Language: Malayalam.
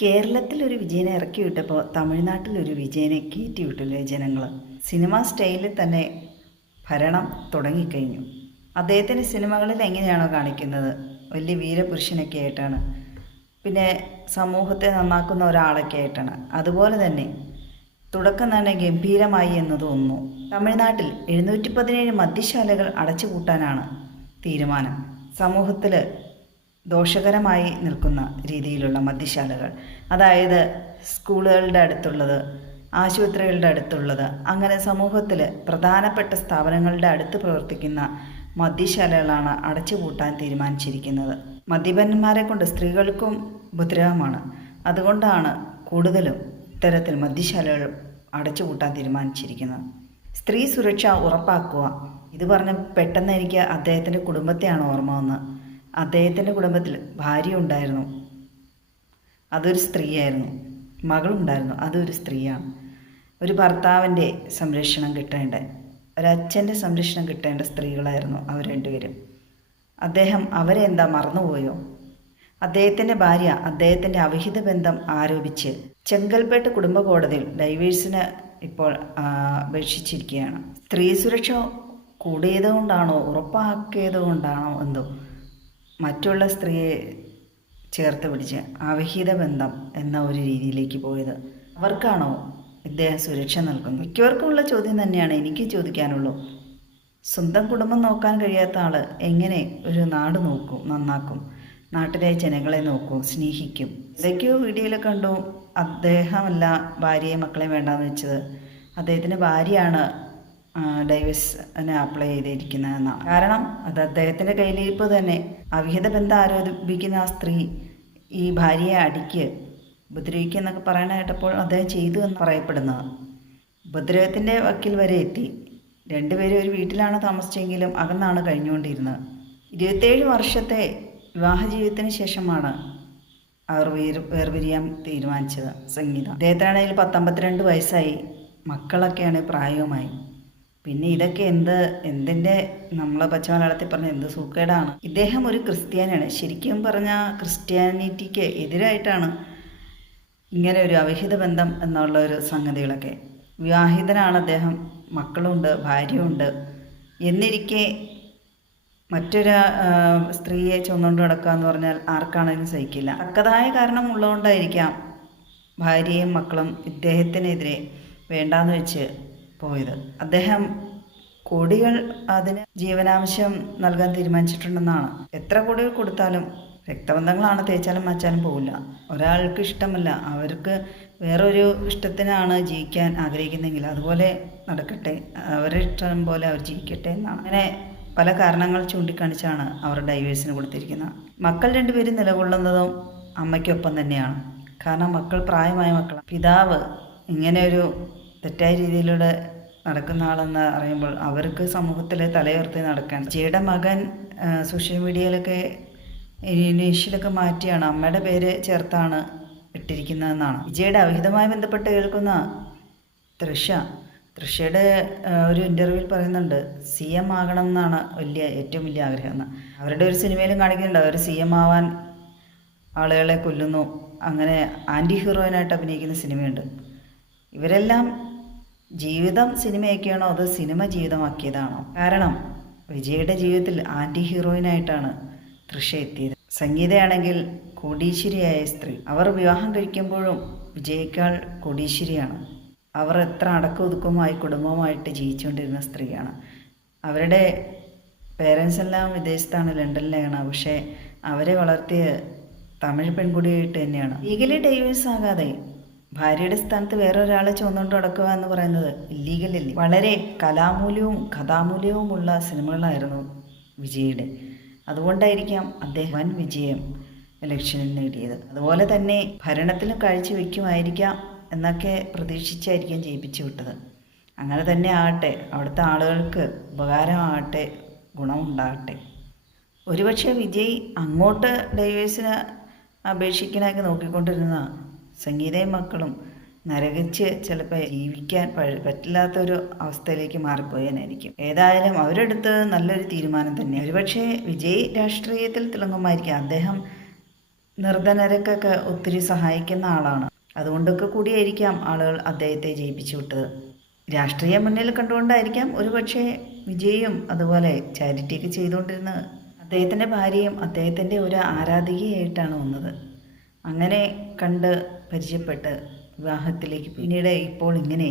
കേരളത്തിലൊരു വിജയനെ ഇറക്കി വിട്ടപ്പോൾ തമിഴ്നാട്ടിലൊരു വിജയനെ കയറ്റി വിട്ടില്ലേ ജനങ്ങൾ. സിനിമാ സ്റ്റൈലിൽ തന്നെ ഭരണം തുടങ്ങിക്കഴിഞ്ഞു. അദ്ദേഹത്തിൻ്റെ സിനിമകളിൽ എങ്ങനെയാണോ കാണിക്കുന്നത്, വലിയ വീരപുരുഷനൊക്കെ ആയിട്ടാണ്, പിന്നെ സമൂഹത്തെ നന്നാക്കുന്ന ഒരാളൊക്കെ ആയിട്ടാണ്. അതുപോലെ തന്നെ തുടക്കം തന്നെ ഗംഭീരമായി എന്ന് തോന്നുന്നു. തമിഴ്നാട്ടിൽ 717 മദ്യശാലകൾ അടച്ചുപൂട്ടാനാണ് തീരുമാനം. സമൂഹത്തിൽ ദോഷകരമായി നിൽക്കുന്ന രീതിയിലുള്ള മദ്യശാലകൾ, അതായത് സ്കൂളുകളുടെ അടുത്തുള്ളത്, ആശുപത്രികളുടെ അടുത്തുള്ളത്, അങ്ങനെ സമൂഹത്തിൽ പ്രധാനപ്പെട്ട സ്ഥാപനങ്ങളുടെ അടുത്ത് പ്രവർത്തിക്കുന്ന മദ്യശാലകളാണ് അടച്ചുപൂട്ടാൻ തീരുമാനിച്ചിരിക്കുന്നത്. മദ്യപന്മാരെ കൊണ്ട് സ്ത്രീകൾക്കും ഉപദ്രവമാണ്. അതുകൊണ്ടാണ് കൂടുതലും ഇത്തരത്തിൽ മദ്യശാലകൾ അടച്ചുപൂട്ടാൻ തീരുമാനിച്ചിരിക്കുന്നത്. സ്ത്രീ സുരക്ഷ ഉറപ്പാക്കുക. ഇത് പറഞ്ഞ് പെട്ടെന്ന് എനിക്ക് അദ്ദേഹത്തിൻ്റെ കുടുംബത്തെയാണ് ഓർമ്മ വന്നത്. അദ്ദേഹത്തിൻ്റെ കുടുംബത്തിൽ ഭാര്യ ഉണ്ടായിരുന്നു, അതൊരു സ്ത്രീയായിരുന്നു. മകളുണ്ടായിരുന്നു, അതൊരു സ്ത്രീയാണ്. ഒരു ഭർത്താവിൻ്റെ സംരക്ഷണം കിട്ടേണ്ട, ഒരച്ഛൻ്റെ സംരക്ഷണം കിട്ടേണ്ട സ്ത്രീകളായിരുന്നു അവർ രണ്ടുപേരും. അദ്ദേഹം അവരെ എന്താ മറന്നുപോയോ? അദ്ദേഹത്തിൻ്റെ ഭാര്യ അദ്ദേഹത്തിൻ്റെ അവിഹിത ബന്ധം ആരോപിച്ച് ചെങ്കൽപ്പേട്ട് കുടുംബ കോടതിയിൽ ഡൈവേഴ്സിന് ഇപ്പോൾ അപേക്ഷിച്ചിരിക്കുകയാണ്. സ്ത്രീ സുരക്ഷ കൂടിയതുകൊണ്ടാണോ, ഉറപ്പാക്കിയതുകൊണ്ടാണോ എന്തോ മറ്റുള്ള സ്ത്രീയെ ചേർത്ത് പിടിച്ച് അവിഹിത ബന്ധം എന്ന ഒരു രീതിയിലേക്ക് പോയത്. അവർക്കാണോ ഇദ്ദേഹം സുരക്ഷ നൽകുന്നത്? മിക്കവർക്കുമുള്ള ചോദ്യം തന്നെയാണ് എനിക്ക് ചോദിക്കാനുള്ളൂ. സ്വന്തം കുടുംബം നോക്കാൻ കഴിയാത്ത ആൾ എങ്ങനെ ഒരു നാട് നോക്കും, നന്നാക്കും, നാട്ടിലെ ജനങ്ങളെ നോക്കും, സ്നേഹിക്കും? ഇതൊക്കെയോ വീഡിയോയിൽ കണ്ടു. അദ്ദേഹമല്ല ഭാര്യയും മക്കളെയും വേണ്ടാന്ന് വെച്ചത്, അദ്ദേഹത്തിൻ്റെ ഭാര്യയാണ് ഡൈവേഴ്സിന് അപ്ലൈ ചെയ്തിരിക്കുന്നതെന്നാണ്. കാരണം അത് അദ്ദേഹത്തിൻ്റെ കയ്യിലിരിപ്പ് തന്നെ. അവിഹിത ബന്ധം ആരോപിക്കുന്ന ആ സ്ത്രീ ഈ ഭാര്യയെ ഉപദ്രവിക്കുക എന്നൊക്കെ പറയാനായിട്ടപ്പോൾ അദ്ദേഹം ചെയ്തു എന്ന് പറയപ്പെടുന്നത്. ഉപദ്രവത്തിൻ്റെ വക്കിൽ വരെ എത്തി. രണ്ടുപേരും ഒരു വീട്ടിലാണ് താമസിച്ചെങ്കിലും അകന്നാണ് കഴിഞ്ഞുകൊണ്ടിരുന്നത്. 27 വർഷത്തെ വിവാഹ ജീവിതത്തിന് ശേഷമാണ് അവർ വേർപിരിയാൻ തീരുമാനിച്ചത്. സംഗീത അദ്ദേഹത്തിനാണെങ്കിൽ 52 വയസ്സായി, മക്കളൊക്കെയാണ് പ്രായവുമായി. പിന്നെ ഇതൊക്കെ എന്തിൻ്റെ നമ്മളെ പച്ച മലയാളത്തിൽ പറഞ്ഞ എന്ത് സൂക്കേടാണ്. ഇദ്ദേഹം ഒരു ക്രിസ്ത്യാനിയാണ്. ശരിക്കും പറഞ്ഞാൽ ക്രിസ്ത്യാനിറ്റിക്ക് എതിരായിട്ടാണ് ഇങ്ങനെ ഒരു അവിഹിത ബന്ധം എന്നുള്ള ഒരു സംഗതികളൊക്കെ. വിവാഹിതനാണ് അദ്ദേഹം, മക്കളുണ്ട്, ഭാര്യയുണ്ട്. എന്നിരിക്കെ മറ്റൊരു സ്ത്രീയെ ചുമന്നുകൊണ്ട് നടക്കുക എന്ന് പറഞ്ഞാൽ ആർക്കാണെങ്കിലും സഹിക്കില്ല. തക്കതായ കാരണം ഉള്ളതുകൊണ്ടായിരിക്കാം ഭാര്യയും മക്കളും ഇദ്ദേഹത്തിനെതിരെ വേണ്ടാന്ന് വെച്ച് പോയത്. അദ്ദേഹം കോടികൾ അതിന് ജീവനാംശം നൽകാൻ തീരുമാനിച്ചിട്ടുണ്ടെന്നാണ്. എത്ര കോടികൾ കൊടുത്താലും രക്തബന്ധങ്ങളാണ്, തേച്ചാലും മാച്ചാലും പോവില്ല. ഒരാൾക്ക് ഇഷ്ടമല്ല, അവർക്ക് വേറൊരു ഇഷ്ടത്തിനാണ് ജീവിക്കാൻ ആഗ്രഹിക്കുന്നെങ്കിൽ അതുപോലെ നടക്കട്ടെ, അവരുടെ ഇഷ്ടം പോലെ അവർ ജീവിക്കട്ടെ എന്നാണ്. അങ്ങനെ പല കാരണങ്ങൾ ചൂണ്ടിക്കാണിച്ചാണ് അവർ ഡൈവേഴ്സിന് കൊടുത്തിരിക്കുന്നത്. മക്കൾ രണ്ടുപേരും നിലകൊള്ളുന്നതും അമ്മയ്ക്കൊപ്പം തന്നെയാണ്. കാരണം മക്കൾ പ്രായമായ മക്കളാണ്. പിതാവ് ഇങ്ങനെ ഒരു തെറ്റായ രീതിയിലൂടെ നടക്കുന്ന ആളെന്ന് അറിയുമ്പോൾ അവർക്ക് സമൂഹത്തിൽ തലയുയർത്തി നടക്കാൻ. വിജയുടെ മകൻ സോഷ്യൽ മീഡിയയിലൊക്കെ ഇനീഷ്യലൊക്കെ മാറ്റിയാണ് അമ്മയുടെ പേര് ചേർത്താണ് ഇട്ടിരിക്കുന്നതെന്നാണ്. വിജയുടെ അവിഹിതമായി ബന്ധപ്പെട്ട് കേൾക്കുന്ന തൃഷയുടെ ഒരു ഇൻ്റർവ്യൂവിൽ പറയുന്നുണ്ട്, CM ആകണം എന്നാണ് ഏറ്റവും വലിയ ആഗ്രഹം എന്ന്. അവരുടെ ഒരു സിനിമയിലും കാണിക്കുന്നുണ്ട്, അവർ CM ആവാൻ ആളുകളെ കൊല്ലുന്നു, അങ്ങനെ ആൻറ്റി ഹീറോയിനായിട്ട് അഭിനയിക്കുന്ന സിനിമയുണ്ട്. ഇവരെല്ലാം ജീവിതം സിനിമയൊക്കെയാണോ അതോ സിനിമ ജീവിതമാക്കിയതാണോ? കാരണം വിജയുടെ ജീവിതത്തിൽ ആൻറ്റി ഹീറോയിനായിട്ടാണ് തൃഷ എത്തിയത്. സംഗീതയാണെങ്കിൽ കോടീശ്വരിയായ സ്ത്രീ. അവർ വിവാഹം കഴിക്കുമ്പോഴും വിജയേക്കാൾ കോടീശ്വരിയാണ്. അവർ എത്ര അടക്കമൊതുക്കമായി കുടുംബവുമായിട്ട് ജീവിച്ചുകൊണ്ടിരുന്ന സ്ത്രീയാണ്. അവരുടെ പേരൻസ് എല്ലാം വിദേശത്താണ്, ലണ്ടനിലാണ്. പക്ഷേ അവരെ വളർത്തിയ തമിഴ് പെൺകുടിയായിട്ട് തന്നെയാണ്. ലീഗലി ഡൈവേഴ്സ് ആകാതെ ഭാര്യയുടെ സ്ഥാനത്ത് വേറൊരാളെ ചുമന്നുകൊണ്ട് നടക്കുക എന്ന് പറയുന്നത് ഇല്ലീഗലല്ലേ. വളരെ കലാമൂല്യവും കഥാമൂല്യവുമുള്ള സിനിമകളായിരുന്നു വിജയുടെ. അതുകൊണ്ടായിരിക്കാം അദ്ദേഹം വൻ വിജയം ഇലക്ഷനിൽ നേടിയത്. അതുപോലെ തന്നെ ഭരണത്തിലും കാഴ്ചവെക്കുമായിരിക്കാം എന്നൊക്കെ പ്രതീക്ഷിച്ചായിരിക്കാം ജയിപ്പിച്ചു വിട്ടത്. അങ്ങനെ തന്നെ ആകട്ടെ, അവിടുത്തെ ആളുകൾക്ക് ഉപകാരമാകട്ടെ, ഗുണമുണ്ടാകട്ടെ. ഒരുപക്ഷെ വിജയ് അങ്ങോട്ട് ഡൈവേഴ്സിന് അപേക്ഷിക്കാനൊക്കെ നോക്കിക്കൊണ്ടിരുന്ന സംഗീതയും മക്കളും നരകിച്ച് ചിലപ്പോൾ ജീവിക്കാൻ പറ്റില്ലാത്തൊരു അവസ്ഥയിലേക്ക് മാറിപ്പോയാനായിരിക്കും. ഏതായാലും അവരെടുത്ത് നല്ലൊരു തീരുമാനം തന്നെ. ഒരുപക്ഷെ വിജയ് രാഷ്ട്രീയത്തിൽ തിളങ്ങുമായിരിക്കാം. അദ്ദേഹം നിർധനരക്കൊക്കെ ഒത്തിരി സഹായിക്കുന്ന ആളാണ്. അതുകൊണ്ടൊക്കെ കൂടിയായിരിക്കാം ആളുകൾ അദ്ദേഹത്തെ ജയിപ്പിച്ചു വിട്ടത്. രാഷ്ട്രീയം മുന്നിൽ കണ്ടുകൊണ്ടായിരിക്കാം ഒരുപക്ഷെ വിജയും അതുപോലെ ചാരിറ്റിയൊക്കെ ചെയ്തുകൊണ്ടിരുന്നത്. അദ്ദേഹത്തിൻ്റെ ഭാര്യയും അദ്ദേഹത്തിൻ്റെ ഒരു ആരാധികയായിട്ടാണ് വന്നത്. അങ്ങനെ കണ്ട് പരിചയപ്പെട്ട് വിവാഹത്തിലേക്ക് പിന്നീട് ഇപ്പോൾ ഇങ്ങനെ